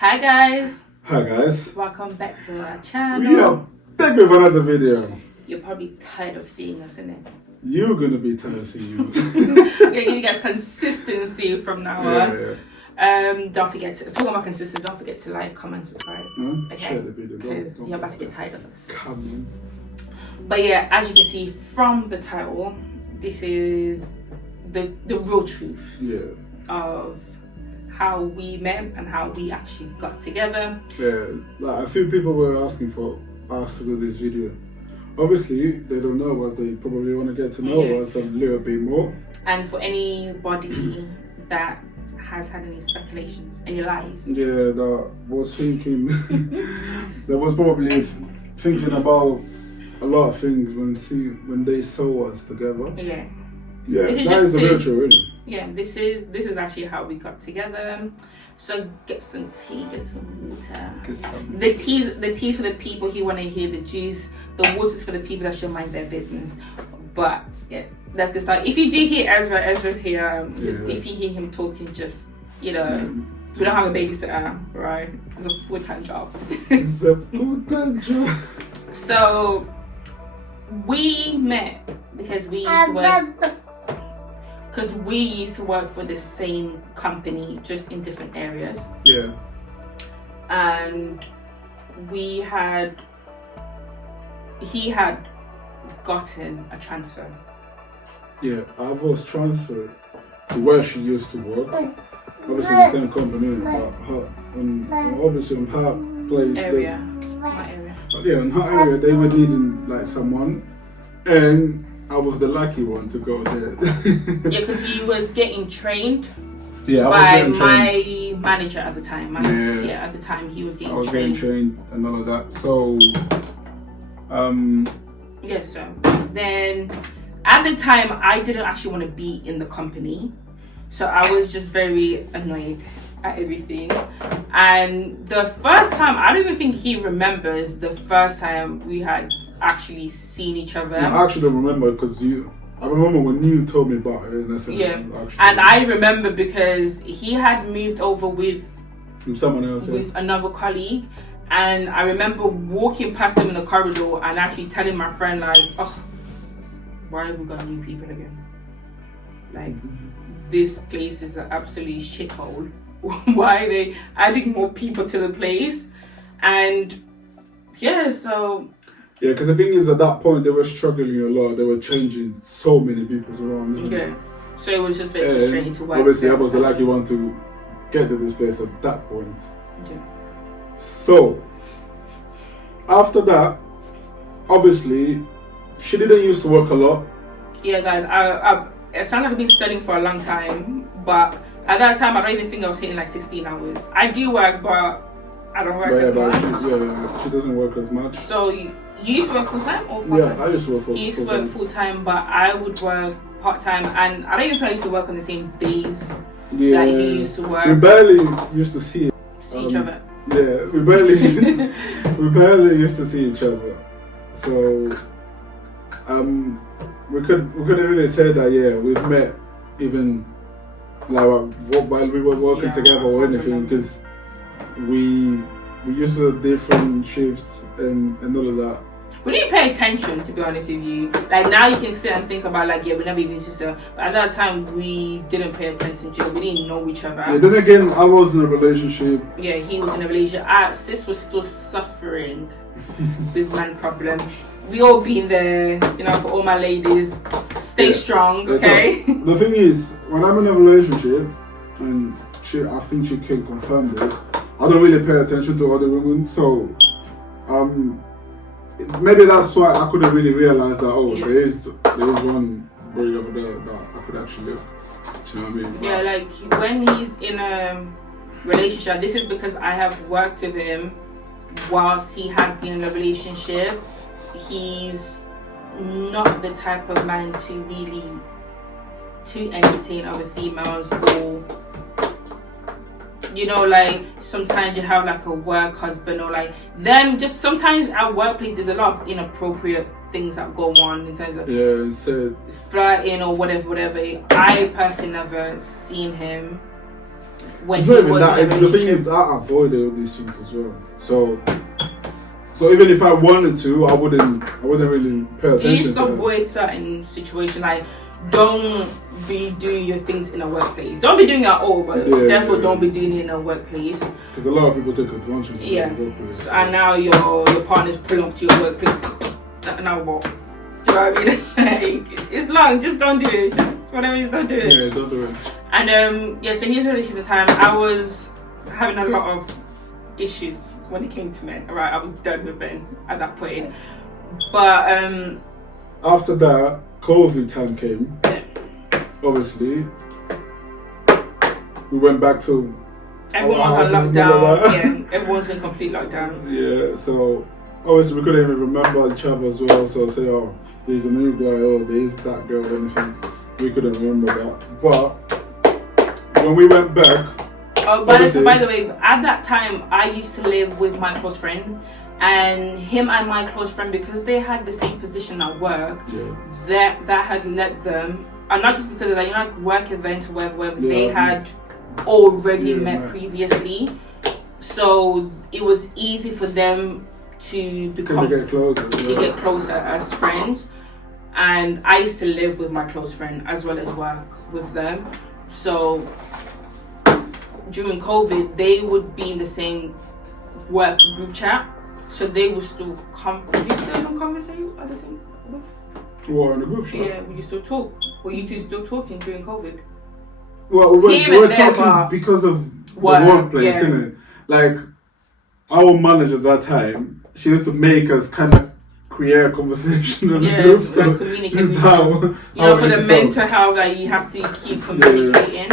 Hi guys, Hi guys, welcome back to our channel. we are back with another video. You're probably tired of seeing us, innit? You're gonna be tired of seeing us. We're gonna give you guys consistency from now on. Yeah. Don't forget to talking about consistency. Don't forget to like, comment, subscribe. Okay, Share the video. because you're about to get tired of us. Come on. But yeah, as you can see from the title, this is the real truth of how we met and how we actually got together. Yeah, like a few people were asking for us to do this video. Obviously, they don't know us. They probably want to get to know us a little bit more. And for anybody that has had any speculations, any lies. Yeah, that was thinking. That was probably thinking about a lot of things when they saw us together. Yeah. Yeah, that is the real truth, really. Yeah, this is actually how we got together. So get some tea, get some water. The tea for the people who want to hear the juice. The water's for the people that should mind their business. But yeah, let's get started. If you do hear Ezra's here. If you hear him talking, just we don't have a babysitter, right? It's a full-time job. It's a full-time job. So we met because we used to work for the same company, just in different areas. Yeah. And he had gotten a transfer. Yeah, I was transferred to where she used to work. Obviously the same company, but obviously on her place. My area. Yeah, in her area they were needing like someone, and I was the lucky one to go there. Yeah, because he was getting trained by my manager at the time. At the time he was getting trained and all of that. So, so then at the time I didn't actually want to be in the company, so I was just very annoyed at everything. And the first time, I don't even think he remembers the first time we had actually seen each other. I actually don't remember because I remember when you told me about it, and I said, and I remember because he had moved over with someone else, with another colleague, and I remember walking past them in the corridor and actually telling my friend like, "Oh, why have we got new people again? Like, this place is an absolute shithole. Why are they adding more people to the place?" And so. Yeah, because the thing is, at that point, they were struggling a lot. They were changing so many people around, isn't it? So it was just very frustrating to work. Obviously, I was the lucky one to get to this place at that point. Yeah. So, after that, obviously, she didn't used to work a lot. Yeah, guys, it sounds like I've been studying for a long time, but at that time, I don't even think I was hitting like 16 hours. I do work, but I don't work as much. She doesn't work as much. So, you used to work full-time or part-time? Yeah, I used to work full-time. He used to work full-time, but I would work part-time, and I don't even think I used to work on the same days that he used to work. We barely used to see each other. Yeah, we barely used to see each other. So we couldn't really say that we've met even like while we were working together or anything, because we used to have different shifts and all of that. We didn't pay attention, to be honest with you. Like, now you can sit and think about like, we never even used to, but at that time we didn't pay attention to it. We didn't know each other. Yeah, then again, I was in a relationship. Yeah, he was in a relationship. Sis was still suffering with man problem. We all been there, for all my ladies. Stay strong, okay? So, the thing is, when I'm in a relationship, and I think she can confirm this, I don't really pay attention to other women, so maybe that's why I couldn't really realize that there is one boy over there that I could actually look. Do you know what I mean? Yeah, like when he's in a relationship, this is because I have worked with him whilst he has been in a relationship. He's not the type of man to entertain other females, or like sometimes you have like a work husband, or like them. Just sometimes at workplace there's a lot of inappropriate things that go on in terms of flirting or whatever. I personally never seen him when it's he not even was that. in a The thing relationship. is, I avoided all these things as well. So even if I wanted to, I wouldn't really pay attention. You just to avoid certain situations. Like, don't be doing your things in a workplace. Don't be doing it at all, but therefore don't be doing it in a workplace. Because a lot of people take advantage of the workplace. And now your partner's pulling up to your workplace. Now what? Do you know what I mean? Like, it's long. Just don't do it. Just whatever it is, don't do it. Yeah, don't do it. And so his relationship at the time, I was having a lot of issues when it came to men. Right, I was done with men at that point. But after that, COVID time came. Obviously, we went back to. Everyone was on lockdown. Yeah, everyone's in complete lockdown. Yeah, so obviously we couldn't even remember each other as well. So say, oh, there's a new guy, oh, there's that girl, or anything. We couldn't remember that. But when we went back. Oh, by the way, at that time, I used to live with my close friend, and him and my close friend, because they had the same position at work, that had led them, and not just because of that, you know, like work events or whatever, they had already met previously, so it was easy for them to get closer as friends. And I used to live with my close friend as well as work with them, so during COVID, they would be in the same work group chat, so they would still come. Were you still in conversation at the same? What, in the group chat? Yeah, would you still talk? Were you two still talking during COVID? Well, we were talking because of the workplace, innit? Like, our manager at that time, she used to make us kind of create a conversation in the group. So communicating. For the mental health, that you have to keep communicating.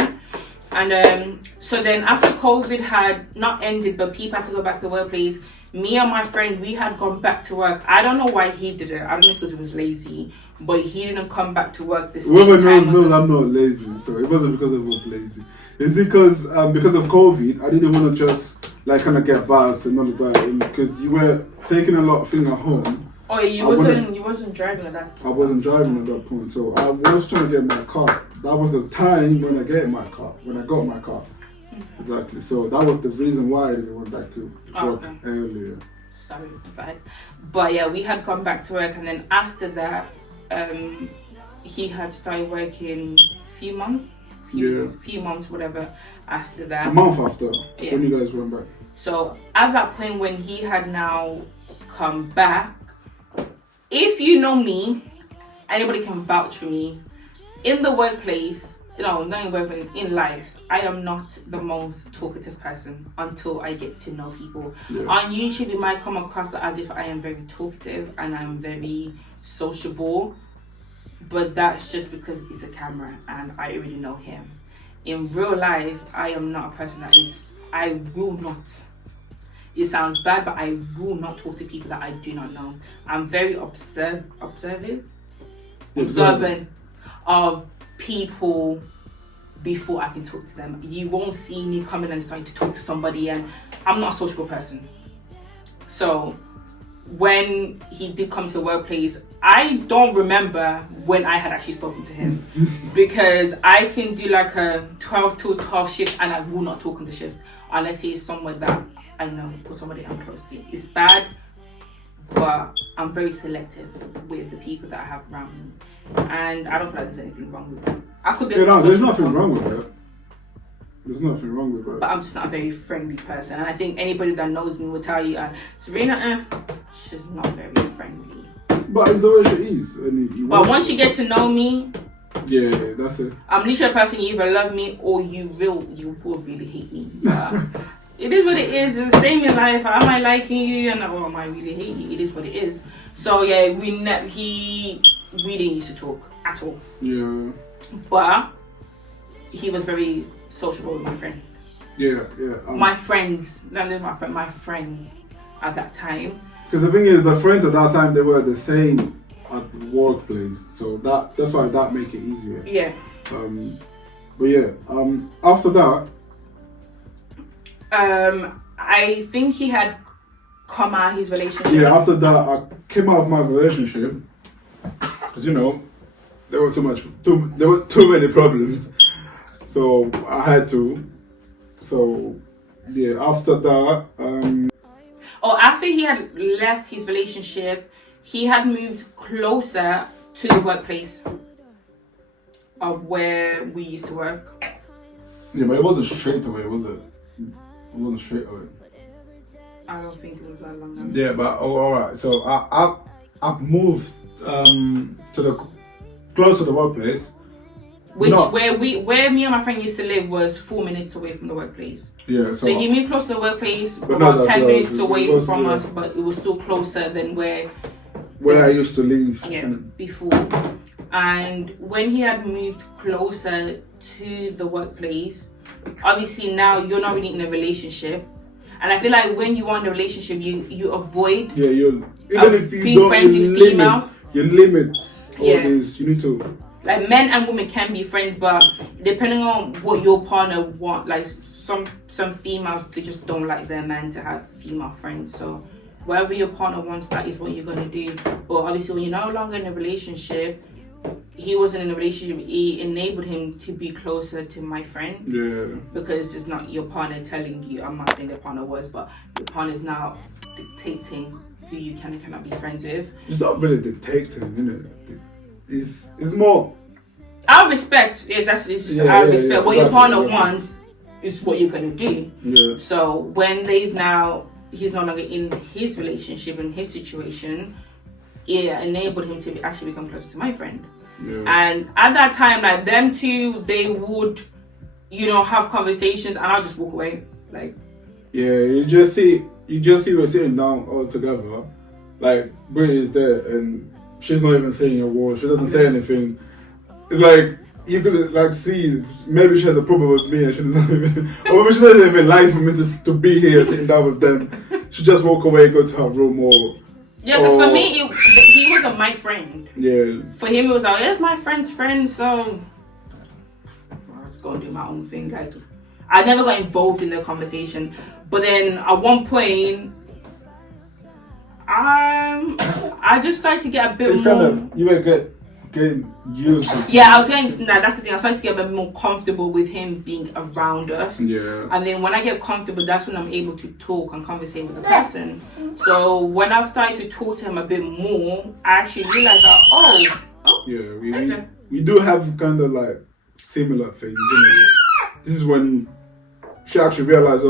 And so then after COVID had not ended, but people had to go back to the workplace, me and my friend, we had gone back to work. I don't know why he did it. I don't know if because he was lazy, but he didn't come back to work the same time. No, I'm not lazy. So it wasn't because I was lazy. It's because of COVID, I didn't want to just like kind of get buzzed and all of that, because you were taking a lot of things at home. Oh, you wasn't driving at that point. I wasn't driving at that point, so I was trying to get my car. That was the time when I got my car. Exactly. So that was the reason why I didn't went back to work earlier. Sorry, but yeah, we had gone back to work, and then after that, he had started working few months, whatever. After that, a month after when you guys went back. So at that point, when he had now come back, if you know me, anybody can vouch for me. In the workplace, not in workplace, in life, I am not the most talkative person until I get to know people. On YouTube, it might come across as if I am very talkative and I'm very sociable, but that's just because it's a camera and I already know him. In real life, I am not a person I will not. It sounds bad, but I will not talk to people that I do not know. I'm very observant of people before I can talk to them. You won't see me coming and starting to talk to somebody, and I'm not a sociable person. So when he did come to the workplace, I don't remember when I had actually spoken to him, because I can do like a 12 to 12 shift and I will not talk on the shift unless he is somewhere that I know or somebody I'm close to. It's bad, but I'm very selective with the people that I have around me, and I don't feel like there's anything wrong with that. I could be. There's nothing wrong with that. There's nothing wrong with that. But I'm just not a very friendly person, and I think anybody that knows me will tell you, Serena, she's not very friendly. But it's the way she is. But once you get to know me, yeah, that's it. I'm literally a person, you either love me or you will really hate me. It is what it is. It's the same in life. Am I liking you? And am I really hating you? It is what it is. So yeah, we didn't used to talk at all. Yeah. But he was very sociable with my friend. Yeah. My friends, not my friend, my friends at that time. Because the thing is, the friends at that time, they were the same at the workplace, so that's why that make it easier. Yeah. But yeah. After that. I think he had come out of his relationship. Yeah. After that, I came out of my relationship because there were too many problems, so I had to So yeah, after that, after he had left his relationship, he had moved closer to the workplace of where we used to work. Yeah, but it wasn't straight away, was it? It wasn't straight away. I don't think it was that long. Yeah, but alright. So I've moved to the close to the workplace. Where me and my friend used to live was 4 minutes away from the workplace. Yeah, so he moved close to the workplace, but about 10 minutes away from us, but it was still closer than where I used to live. Yeah, before. And when he had moved closer to the workplace, obviously now you're not really in a relationship. And I feel like when you are in a relationship, you avoid even if you being don't friends with females. You limit all this. You need to. Like men and women can be friends, but depending on what your partner want, like some females, they just don't like their man to have female friends. So whatever your partner wants, that is what you're gonna do. But obviously, when you're no longer in a relationship, he wasn't in a relationship. It enabled him to be closer to my friend. Yeah. Because it's not your partner telling you. I'm not saying the partner was, but your partner is now dictating who you can and cannot be friends with. It's not really dictating, isn't it? It's more. I respect. Yeah, that's it. I respect what your partner wants is what you're gonna do. Yeah. So when he's no longer in his relationship, in his situation, it enabled him to actually become closer to my friend. Yeah. And at that time, like them two, they would, have conversations, and I'll just walk away. Like. Yeah, you just see we're sitting down all together, like Brit is there and she's not even saying a word. She doesn't say anything. It's like you could like see maybe she has a problem with me and she doesn't even, or maybe she doesn't even like for me to be here sitting down with them. She just walk away, go to her room or. Yeah, because for me, he wasn't my friend. Yeah. For him, it was like, it's my friend's friend, so I'll just go and do my own thing. Like, I never got involved in the conversation. But then at one point, I just started to get a bit more. You were getting used. Yeah, I was getting. That's the thing. I started to get a bit more comfortable with him being around us. Yeah. And then when I get comfortable, that's when I'm able to talk and conversate with the person. So when I've started to talk to him a bit more, I actually realized that yeah, we do have kind of like similar things. This is when she actually realized,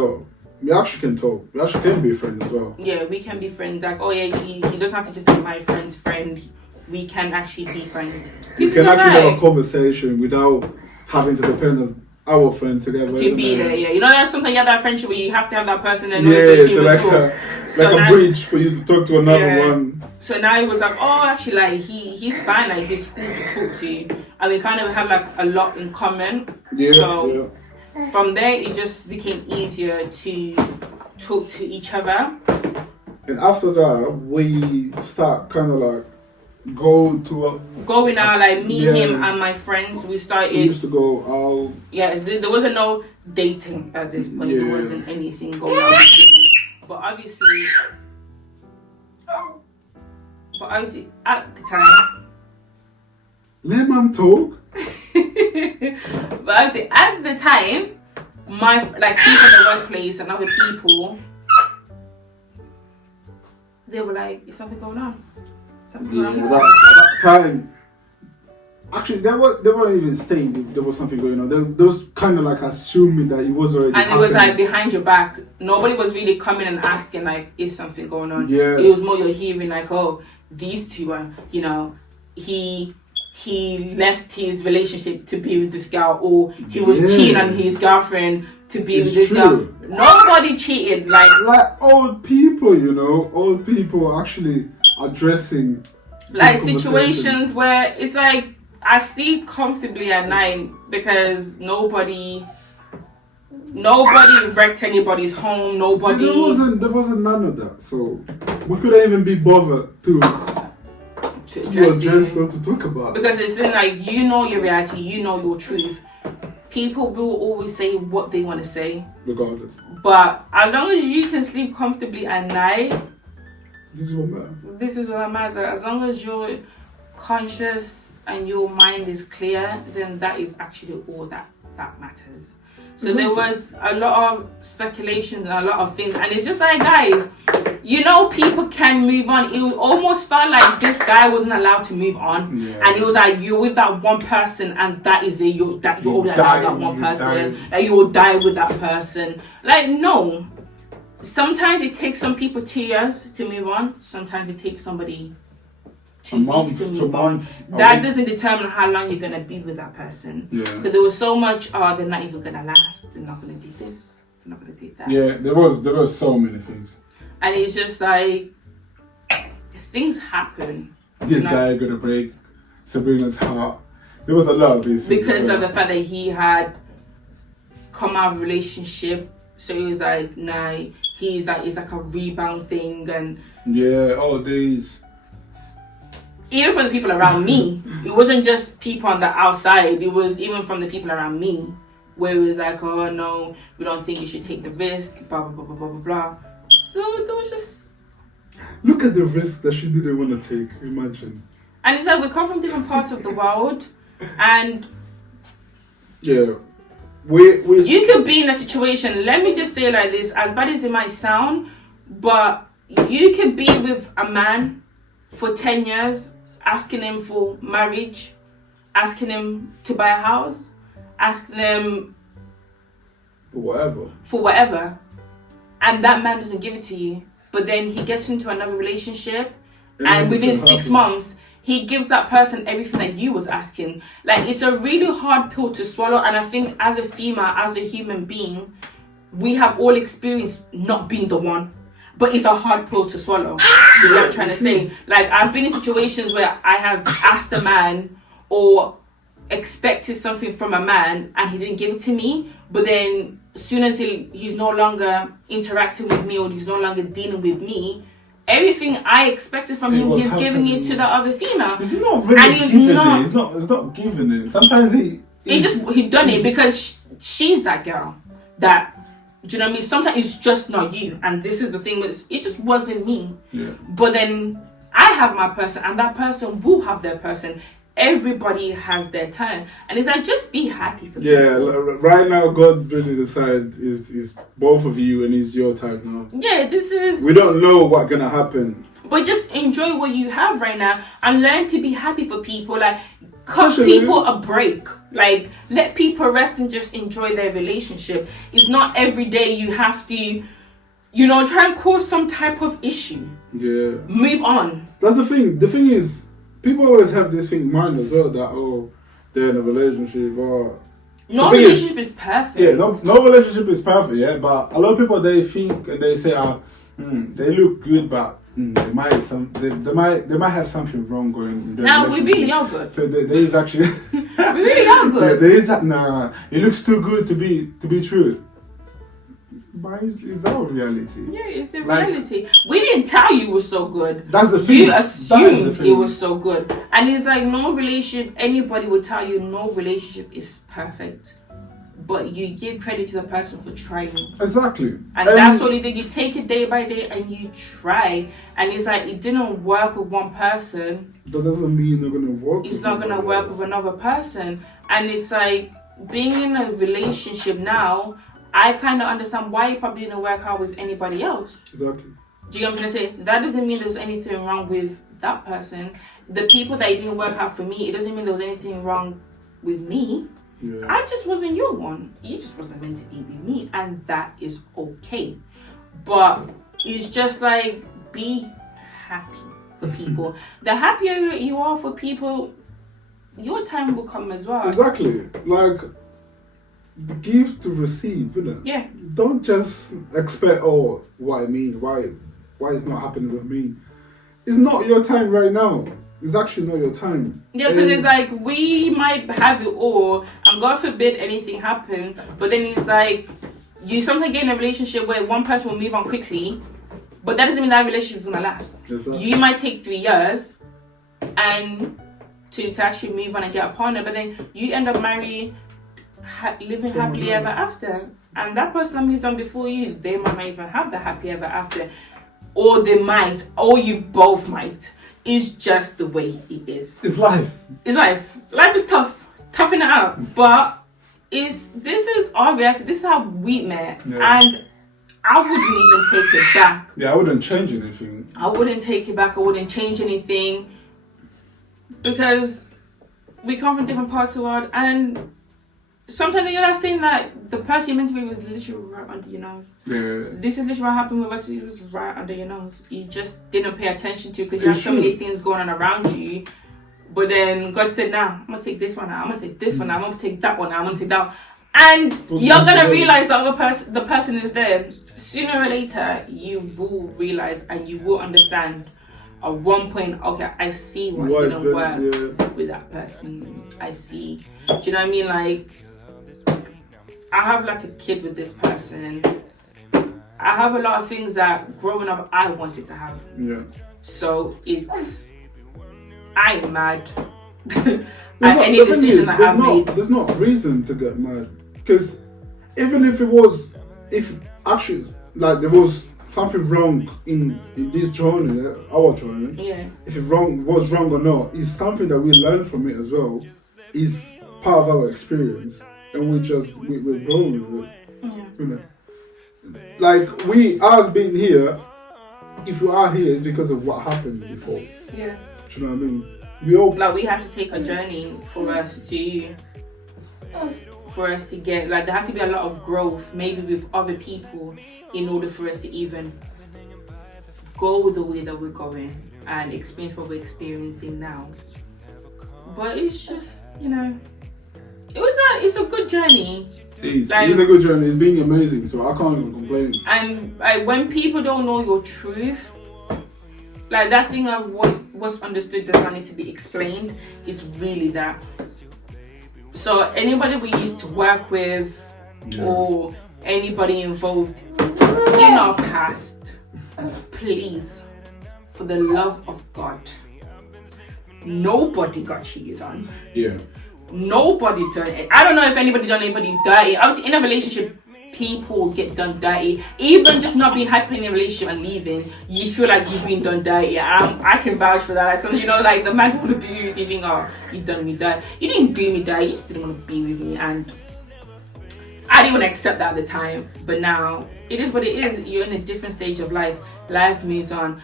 we actually can talk. We actually can be friends as well. Yeah, we can be friends. Like, he doesn't have to just be my friend's friend. We can actually be friends. We can actually have a conversation without having to depend on our friend together. To be there, yeah. There's sometimes you have that friendship where you have to have that person and it's like a bridge for you to talk to another one. So now it was like, actually, like he's fine. Like he's cool to talk to, and we kind of have like a lot in common. Yeah. So from there, it just became easier to talk to each other. And after that, we start kind of like going out, like me, him, and my friends. We used to go out. Yeah, there wasn't no dating at this point. There wasn't anything going on between us. But obviously, at the time. Let mom talk. But obviously, at the time, my people in the workplace and other people, they were like, "Is something going on?" At that time, actually, they weren't even saying if there was something going on. They was kind of like assuming that it was already happening. It was like behind your back. Nobody was really coming and asking like, is something going on? Yeah. It was more you're hearing like, these two are, he left his relationship to be with this girl, or he was cheating on his girlfriend to be with this girl. Nobody cheated. Like old people, old people actually addressing like situations where it's like I sleep comfortably at night because nobody wrecked anybody's home. Nobody. There wasn't none of that. So we couldn't even be bothered to address or to talk about. Because it's like your reality, your truth. People will always say what they want to say, regardless. But as long as you can sleep comfortably at night. This is what matters. As long as you're conscious and your mind is clear, then that is actually all that matters. So there was a lot of speculations and a lot of things, and it's just like, guys, you know, people can move on. It almost felt like this guy wasn't allowed to move on, and he was like, "You're with that one person, and that is it. You're only allowed that one person. Like you will die with that person." Like, no. Sometimes it takes some people 2 years to move on. Sometimes it takes somebody 2 weeks to move on. That doesn't determine how long you're gonna be with that person. Because there was so much, they're not even gonna last. They're not gonna do this. They're not gonna do that. Yeah, there was so many things. And it's just like, things happen. This guy gonna break Sabrina's heart. There was a lot of this. Because of the fact that he had come out of a relationship. So he was like, nah, it's like a rebound thing. And all these. Even from the people around me, it wasn't just people on the outside, it was even from the people around me, where it was like, oh no, we don't think you should take the risk, blah, blah, blah, blah, blah, blah. So it was just... Look at the risk that she didn't want to take, imagine. And it's like, we come from different parts of the world, and... Yeah. You could be in a situation, let me just say it like this, as bad as it might sound, but you could be with a man for 10 years, asking him for marriage, asking him to buy a house, asking him for whatever, and that man doesn't give it to you. But then he gets into another relationship, and within 6 months he gives that person everything that you was asking. Like, it's a really hard pill to swallow, and I think as a female, as a human being, we have all experienced not being the one. But it's a hard pill to swallow. You know what I'm trying to say? Like, I've been in situations where I have asked a man or expected something from a man and he didn't give it to me. But then as soon as he's no longer interacting with me or he's no longer dealing with me, everything I expected from him, he's giving it to the other female. It's not really and it's not giving it. Sometimes he done it because she's that girl that... Do you know what I mean? Sometimes it's just not you. And this is the thing, it just wasn't me. Yeah. But then I have my person and that person will have their person. Everybody has their time. And it's like, just be happy for people. Right now, God really decided is both of you and it's your time now. Yeah, this is... We don't know what's going to happen. But just enjoy what you have right now and learn to be happy for people. Like, cut people a break. Like, let people rest and just enjoy their relationship. It's not every day you have to, try and cause some type of issue. Yeah. Move on. That's the thing. The thing is, people always have this thing in mind as well that, they're in a relationship or... No relationship is perfect. Yeah, no relationship is perfect, yeah. But a lot of people, they think and they say, they look good, but... They might have something wrong going in their relationship. We really are good. So there is actually we really are good. Yeah, there is that. Nah, it looks too good to be true. But it's our reality. Yeah, it's the reality. We didn't tell you it was so good. That's the thing. You assumed it was so good, and it's like no relationship. Anybody would tell you no relationship is perfect. But you give credit to the person for trying. Exactly. And that's what you do. You take it day by day and you try. And it's like, it didn't work with one person. That doesn't mean they're going to work It's not going to work with another person. And it's like, being in a relationship now, I kind of understand why it probably didn't work out with anybody else. Exactly. Do you know what I'm trying to say? That doesn't mean there's anything wrong with that person. The people that it didn't work out for me, it doesn't mean there was anything wrong with me. Yeah. I just wasn't your one. You just wasn't meant to be with me, and that is okay. But it's just like, be happy for people. The happier you are for people, your time will come as well. Exactly. Like, give to receive, innit? Yeah. Don't just expect, what I mean, why it's not happening with me. It's not your time right now. It's actually not your time. Yeah, because it's like, we might have it all, and God forbid anything happen, but then it's like, you sometimes get in a relationship where one person will move on quickly, but that doesn't mean that relationship is going to last. Exactly. You might take 3 years and to actually move on and get a partner, but then you end up married, living happily ever after. And that person that moved on before you, they might not even have the happy ever after. Or they might, or you both might. It's just the way it is. It's life. It's life. Life is tough. Toughing it out. But this is our reality. This is how we met, and I wouldn't even take it back. Yeah, I wouldn't change anything. I wouldn't take it back. I wouldn't change anything because we come from different parts of the world, and sometimes you're not saying that the person you're meant to be was literally right under your nose. Yeah. This is literally what happened with us. It was right under your nose. You just didn't pay attention to because you have so many things going on around you. But then God said, "Nah, I'm gonna take this one out. I'm gonna take this one out. I'm gonna take that one out. I'm gonna take that." And you're gonna realize that the person is there. Sooner or later, you will realize and you will understand. At one point, okay, I see why it didn't work with that person. I see. Do you know what I mean? Like, I have like a kid with this person. I have a lot of things that growing up I wanted to have. Yeah. So I'm mad at any decision that I've made. There's no reason to get mad. Because even if there was something wrong in this journey, our journey, if it was wrong or not, it's something that we learn from it as well. It's part of our experience, and we're growing with it. You know? Like us being here, if we are here, it's because of what happened before. Yeah. Do you know what I mean? We have to take a journey for us to get, like, there has to be a lot of growth, maybe with other people, in order for us to even go the way that we're going and experience what we're experiencing now. But it's just, it's a good journey. It's a good journey. It's been amazing, so I can't even complain. And when people don't know your truth, like that thing of what was understood does not need to be explained, it's really that. So anybody we used to work with or anybody involved in our past, please, for the love of God, nobody got cheated on. Yeah. Nobody done it. I don't know if anybody done anybody dirty. Obviously, in a relationship, people get done dirty. Even just not being happy in a relationship and leaving, you feel like you've been done dirty. I can vouch for that. Like, so, like the man who would do you receiving, oh, you done me dirty. You didn't do me dirty. You just didn't want to be with me, and I didn't want to accept that at the time. But now it is what it is. You're in a different stage of life. Life moves on.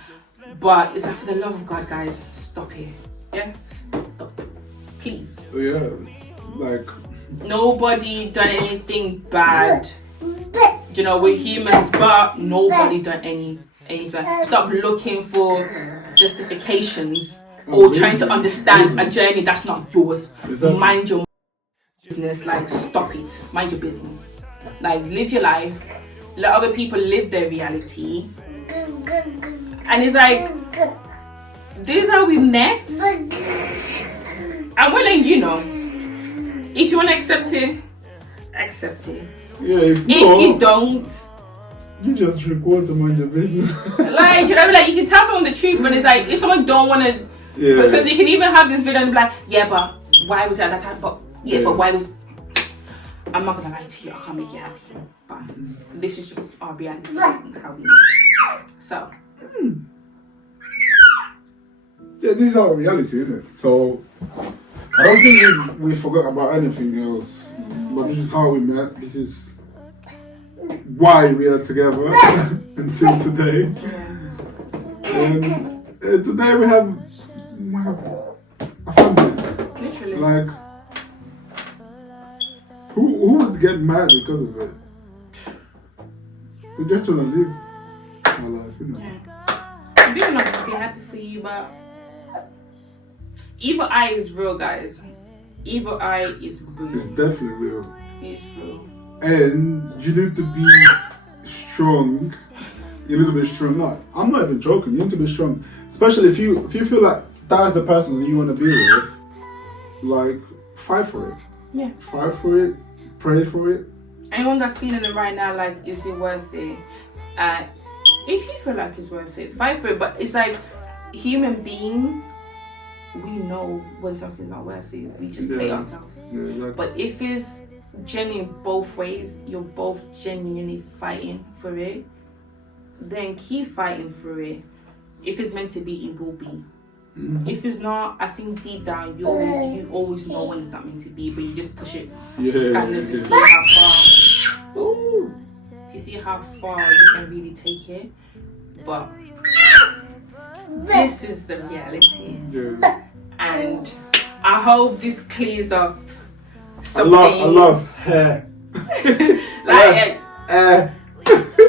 But it's like, for the love of God, guys, stop here. Yeah, stop, please. Yeah, like nobody done anything bad. We're humans, but nobody done anything. Stop looking for justifications or trying to understand a journey that's not yours. Exactly. Mind your business. Like, stop it. Mind your business. Like, live your life. Let other people live their reality. And it's like, this is how we met. I'm letting you know. If you want to accept it, accept it. Yeah, if you don't, you just drink water, mind your business. Like, you can tell someone the truth, but it's like, if someone don't want to, because they can even have this video and be like, yeah, but why was it at that time? But but why was? I'm not gonna lie to you. I can't make you happy, but this is just our reality and how we live. So. Yeah, this is our reality, isn't it? So I don't think we forgot about anything else. But this is how we met. This is why we are together until today. And today we have a family. Literally. Like, who would get mad because of it? We just want to live our life, I'm really not gonna be happy for you, but evil eye is real, guys. Evil eye is real. It's definitely real. It's real. And you need to be strong. You need to be strong. No, I'm not even joking. You need to be strong. Especially if you feel like that's the person that you want to be with. Like, fight for it. Yeah. Fight for it. Pray for it. Anyone that's feeling it right now, like, is it worth it? If you feel like it's worth it, fight for it. But it's like, human beings, we know when something's not worth it. We just play ourselves. Yeah, exactly. But if it's genuine both ways, you're both genuinely fighting for it, then keep fighting for it. If it's meant to be, it will be. If it's not, I think deep down you always know when it's not meant to be, but you just push it. Yeah. Kind of to see how far. Ooh, to see how far you can really take it. But this is the reality. Yeah. And I hope this clears up I love hair. like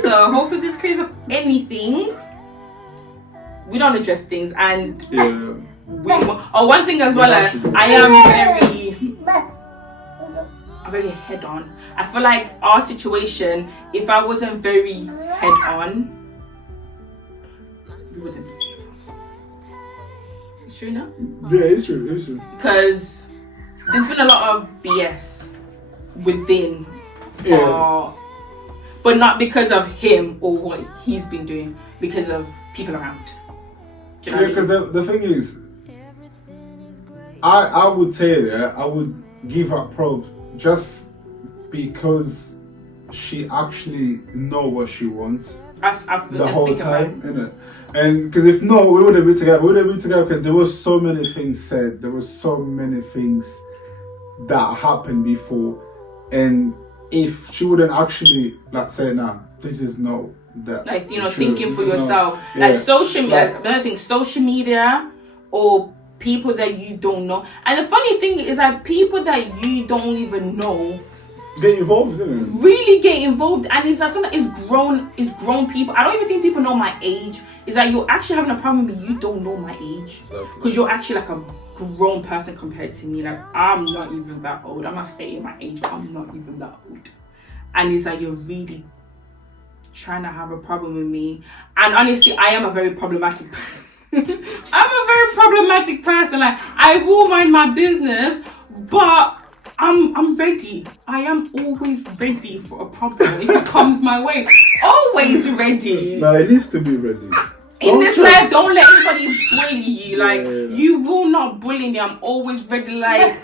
so hopefully this clears up anything. We don't address things, and one thing as well, I am very head on. I feel like our situation, if I wasn't very head on, we wouldn't be together. It's true, no? Yeah, it's true. Because there's been a lot of BS within, but not because of him or what he's been doing, because of people around. Yeah, because the thing is, I would say that I would give her props just because she actually know what she wants the whole time, innit? And because if not, we wouldn't be together. We wouldn't be together because there was so many things said. There was so many things that happened before, and if she wouldn't actually say, "Nah, this is no." That thinking for yourself, social media. Another thing, social media or people that you don't know. And the funny thing is that people that you don't even know get involved, didn't it? Really get involved, and it's like something. It's grown people. I don't even think people know my age. It's like you're actually having a problem with me. You don't know my age because you're actually like a grown person compared to me. Like I'm not even that old. I'm not stating my age, but I'm not even that old. And it's like you're really trying to have a problem with me. And honestly, I am a very problematic person. I'm a very problematic person. Like I will mind my business, but I'm ready. I am always ready for a problem if it comes my way. Always ready. No, it needs to be ready. In this life, don't let anybody bully you. Like you will not bully me. I'm always ready. Like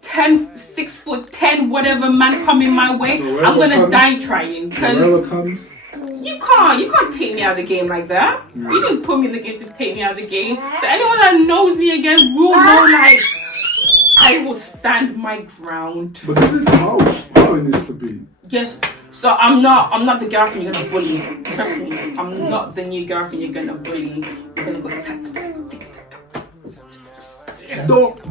6'10", whatever man coming my way, I'm gonna die trying. Because you can't take me out of the game like that. You didn't put me in the game to take me out of the game. So anyone that knows me again will know, like, I will stand my ground. But this is how it needs to be. Yes. So I'm not the girlfriend you're gonna bully. Trust me. I'm not the new girlfriend you're gonna bully. You're gonna go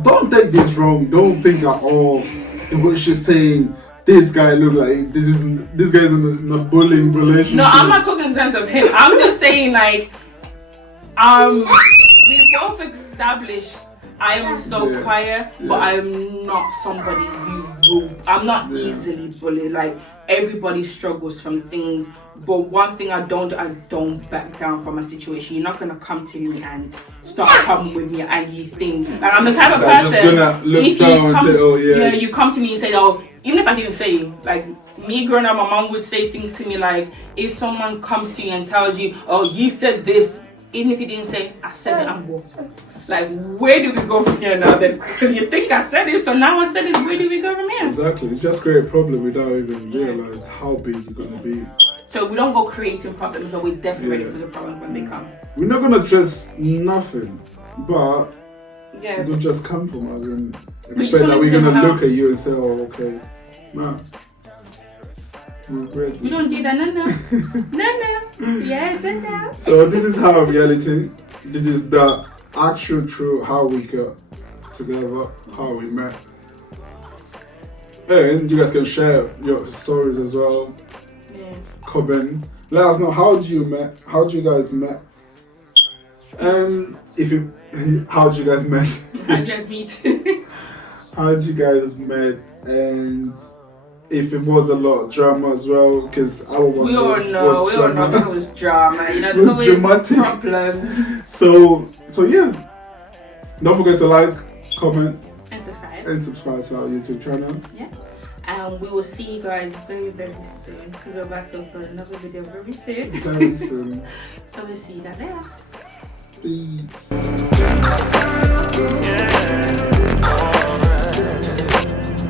Don't take this wrong. Don't think at all. What she's saying. This guy look like this guy's in a bullying relationship. No, I'm not talking in terms of him. I'm just saying like we both established I am so quiet, but I am not somebody I'm not easily bullied. Like everybody struggles from things, but one thing I don't back down from a situation. You're not gonna come to me and start a problem with me and you think like I'm the type of person just gonna look down and say, oh yes. Yeah, you come to me and say, oh, even if I didn't say it, like me growing up, my mom would say things to me like, if someone comes to you and tells you, oh, you said this, even if you didn't say, I said it, I'm walking. Like, where do we go from here now then? Because you think I said it, so now I said it, where do we go from here? Exactly, it's just create a problem without even realize how big you're gonna be. So we don't go creating problems, but we're definitely ready for the problems when they come. We're not gonna address nothing, but don't just come from us and expect that we're gonna look at you and say, oh, okay, nah. We don't do that, no. Yeah, no. So this is how reality, this is the actual true how we got together, how we met. And you guys can share your stories as well. Yeah. Comment. Let us know how you guys met. And how did you guys met? How did you guys meet? How did you guys met? And if it was a lot of drama as well, because our one we all know it was drama. You know, there's always dramatic problems. So yeah. Don't forget to like, comment, and subscribe to our YouTube channel. Yeah. And we will see you guys very, very soon because we're about to upload another video very soon. Very soon. So we'll see you guys later. Peace. Yeah.